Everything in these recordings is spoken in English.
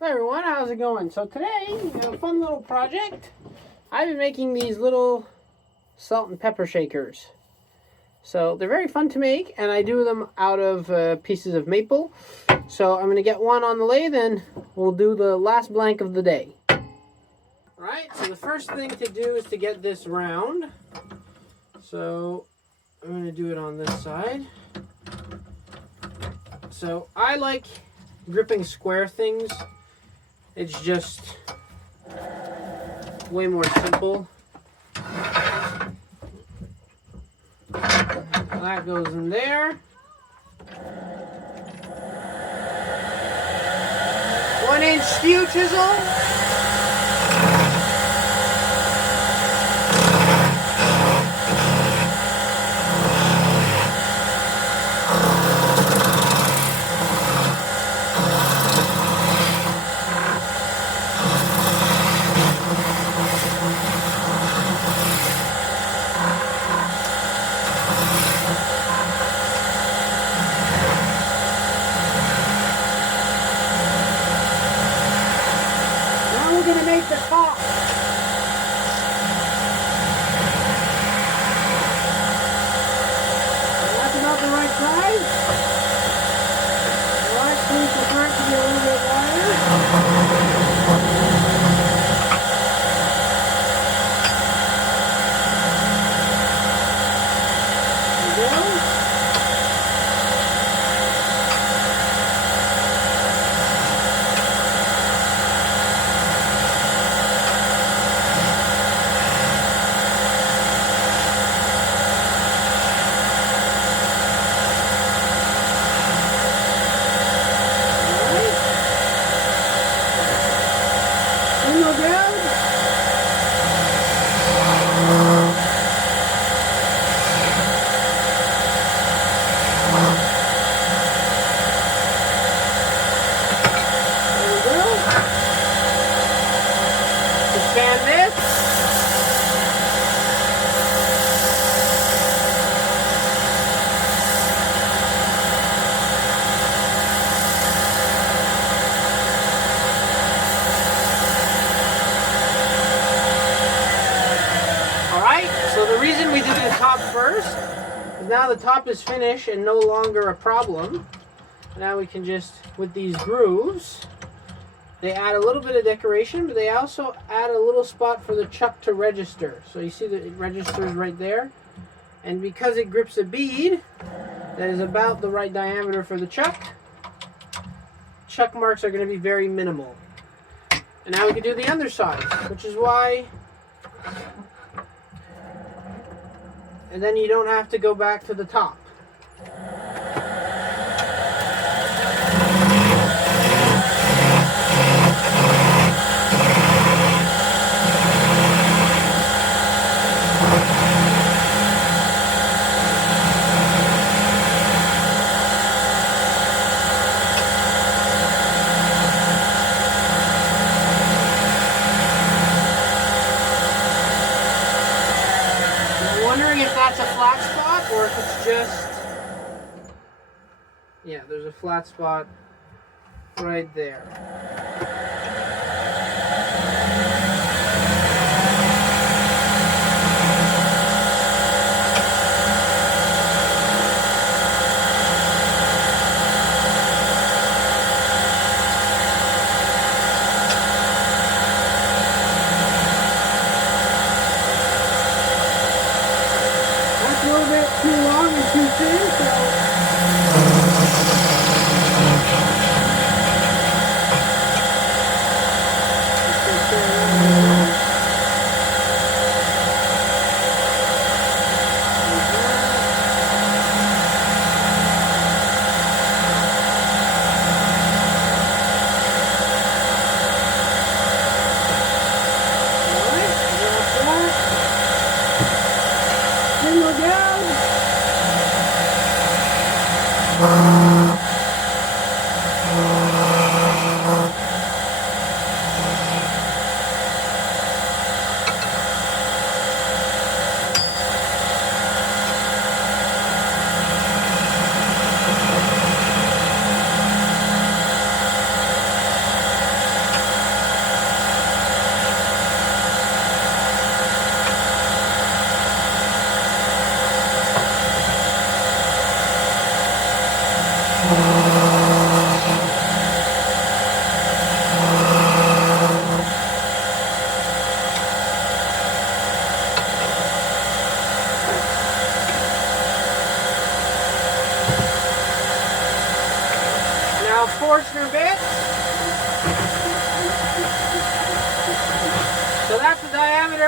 Hi everyone, how's it going? So today, a fun little project. I've been making these little salt and pepper shakers. So they're very fun to make, and I do them out of pieces of maple. So I'm going to get one on the lathe, and we'll do the last blank of the day. Alright, so the first thing to do is to get this round. So I'm going to do it on this side. So I like gripping square things. It's just way more simple. That goes in there. 1-inch steel chisel. We're going to make the top. That's about the right size. Alright, please prefer it to be a little bit wider. There we go. Expand this. Alright, so the reason we did the top first is now the top is finished and no longer a problem. Now we can just, with these grooves, they add a little bit of decoration, but they also add a little spot for the chuck to register. So you see that it registers right there. And because it grips a bead that is about the right diameter for the chuck, chuck marks are going to be very minimal. And now we can do the underside, which is why... And then you don't have to go back to the top. If that's a flat spot or if it's just, yeah, there's a flat spot right there. A little bit too long and too thin, so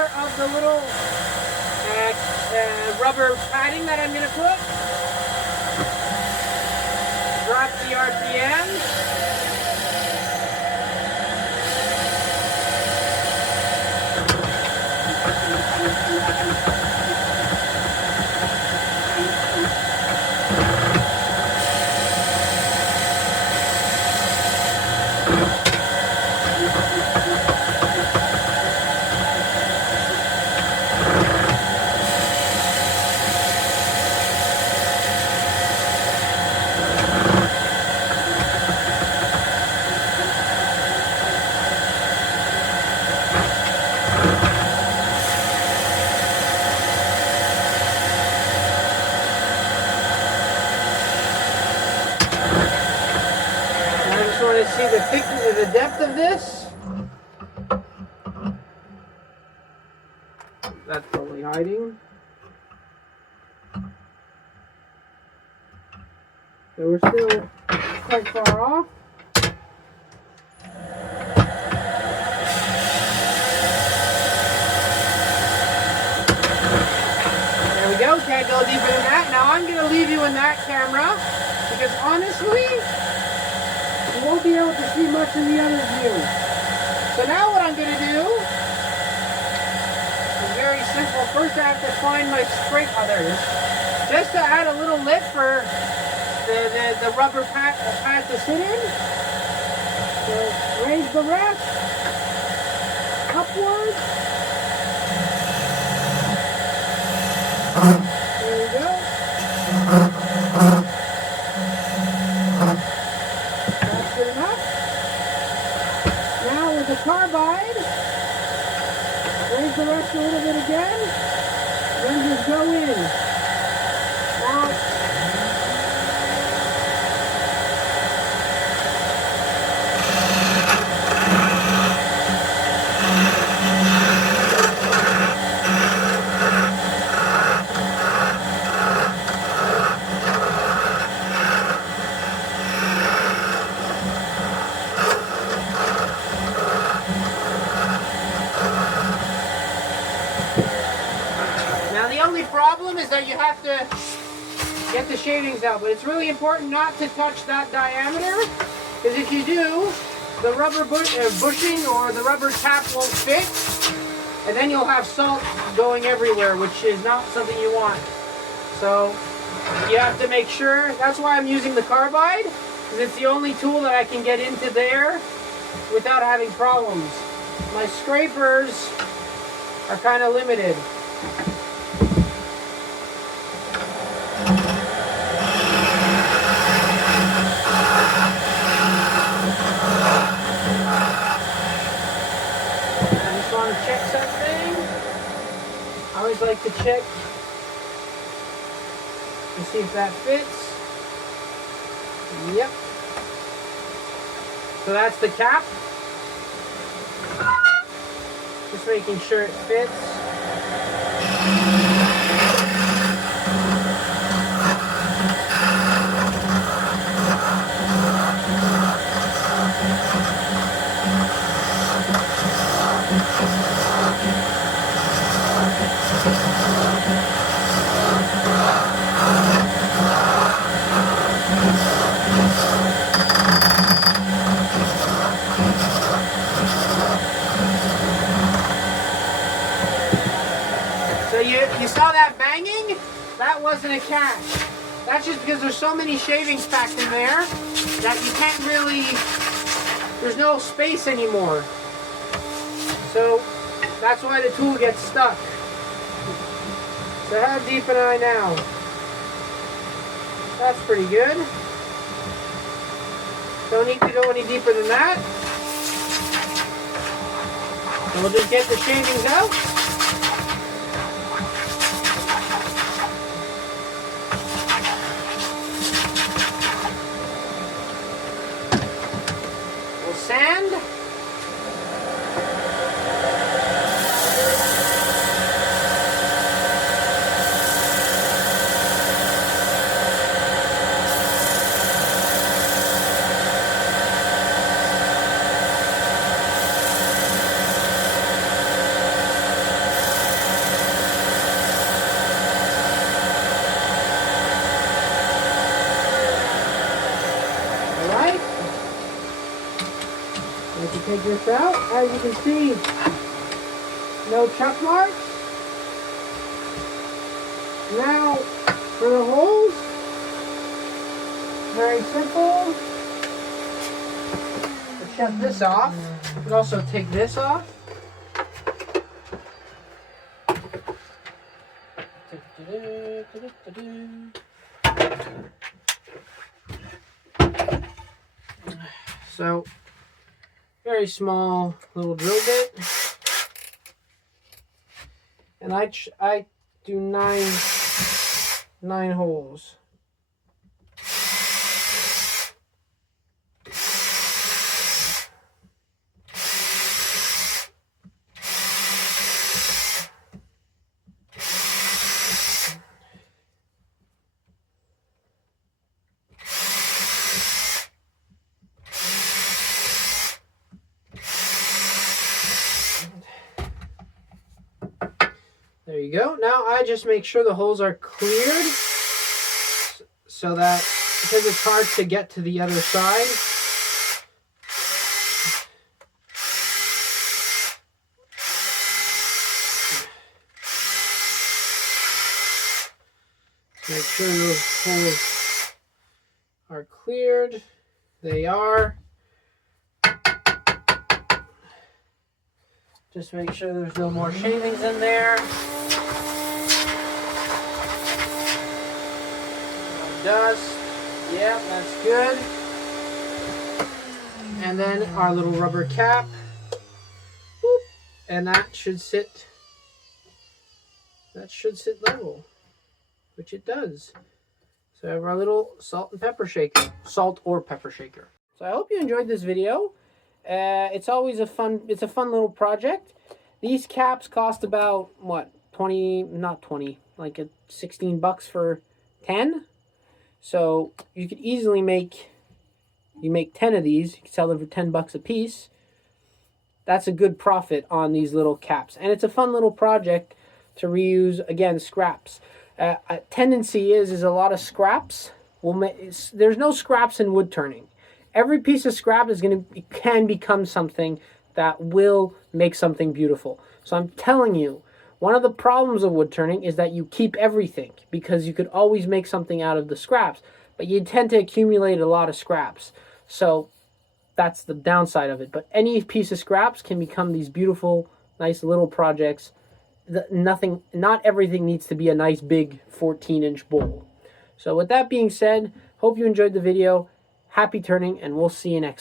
aware of the little rubber padding that I'm going to put. Drop the RPM. See the thickness, the depth of this. That's probably hiding. So we're still quite far off. There we go. Can't go deeper than that. Now I'm going to leave you in that camera because honestly, you won't be able to see much in the other view. So now what I'm going to do is very simple. First I have to find my spray others. Just to add a little lip for the rubber pad to sit in. So raise the rest upward. There we go. The carbide, raise the rest a little bit again, then just go in. Now, problem is that you have to get the shavings out, but it's really important not to touch that diameter, because if you do, the rubber bushing or the rubber cap won't fit, and then you'll have salt going everywhere, which is not something you want. So you have to make sure. That's why I'm using the carbide, because it's the only tool that I can get into there without having problems. My scrapers are kind of limited. Check something. I always like to check to see if that fits. Yep. So that's the cap. Just making sure it fits. You saw that banging? That wasn't a catch. That's just because there's so many shavings packed in there that you can't really, there's no space anymore. So that's why the tool gets stuck. So how deep am I now? That's pretty good. Don't need to go any deeper than that. So we'll just get the shavings out. Sand. Once you take this out, as you can see, no chuck marks. Now, for the holes, very simple. We'll shut this off. You can also take this off. So, very small little drill bit, and I do nine holes. There you go. Now I just make sure the holes are cleared so that, because it's hard to get to the other side, make sure those holes are cleared. They are. Just make sure there's no more shavings in there. Dust. Yeah, that's good. And then our little rubber cap. Boop. And that should sit level, which it does. So I have our little salt and pepper shaker. Salt or pepper shaker. So I hope you enjoyed this video. It's always a fun little project. These caps cost about, what, 16 bucks for 10. So you could easily make 10 of these. You can sell them for 10 bucks a piece. That's a good profit on these little caps. And it's a fun little project to reuse, again, scraps. A tendency is a lot of scraps there's no scraps in wood turning. Every piece of scrap can become something that will make something beautiful. So I'm telling you, one of the problems of wood turning is that you keep everything, because you could always make something out of the scraps, but you tend to accumulate a lot of scraps. So that's the downside of it. But any piece of scraps can become these beautiful, nice little projects. Not everything needs to be a nice big 14-inch bowl. So with that being said, hope you enjoyed the video. Happy turning, and we'll see you next time.